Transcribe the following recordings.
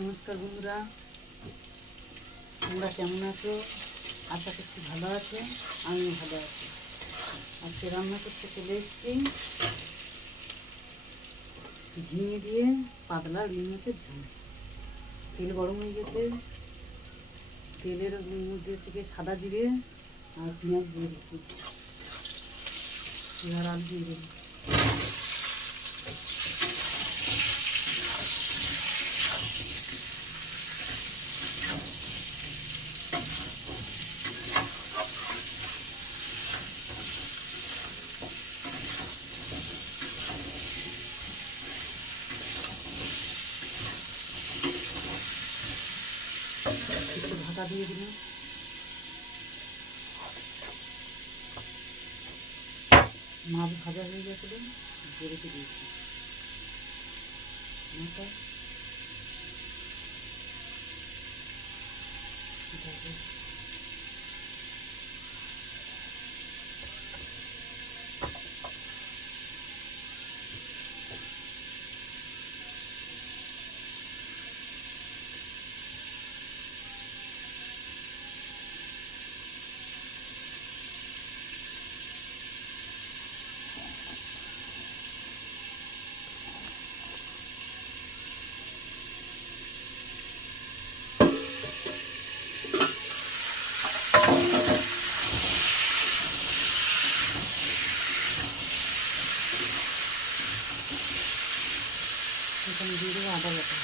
নমস্কার বন্ধুরা, তোমরা কেমন আছো? আশা করছি ভালো আছো, আমিও ভালো আছি। আজকে রান্না করতে চলে এসেছি ঝিঙে দিয়ে পাতলা রুই মাছের ঝোল। তেল গরম হয়ে গেছে, তেলের মধ্যে থেকে সাদা জিরে আর পেঁয়াজ দিয়ে দিচ্ছি, আর আলু দিয়ে দেবো। একটু ঢাকা দিয়ে দিলাম। মাছ ভাজা হয়ে গেছিল, রেখে দিয়েছি মাছটা। এখানে দিয়ে দেবো আদা বাটা।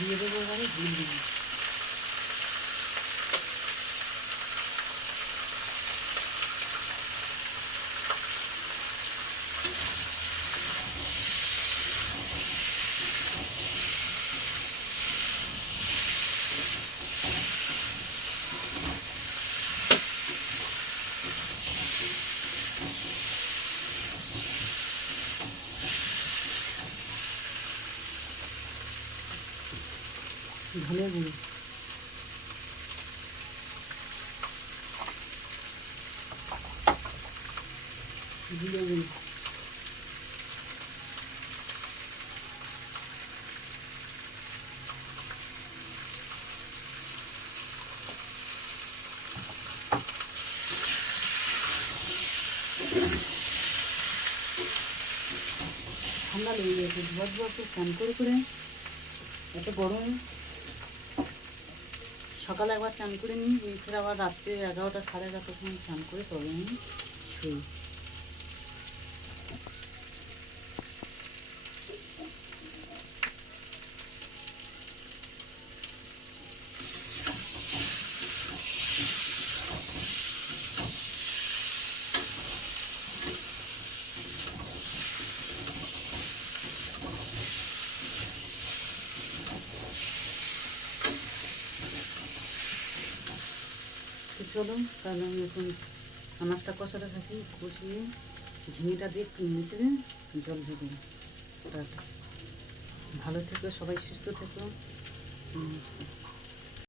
দিয়ে দেবো এবারে জিরে। ধনে গুঁড়ো, জিরে গুঁড়ো, ঠান্ডা লেগে গেছে, বরফ স্নান করে করে। এত গরম, সকালে একবার চান করে নিই, ফের আবার রাত্রে 11টা সাড়ে 11টার সময় চান করে তবে আমি শুই। তো চলো, তাহলে আমি এখন মাছটা কষাটা থাকি, কষিয়ে ঝিঙেটা দিয়ে একটু নেড়ে জল দিয়ে দেবো। ভালো থেকো, সবাই সুস্থ থেকো। নমস্কার।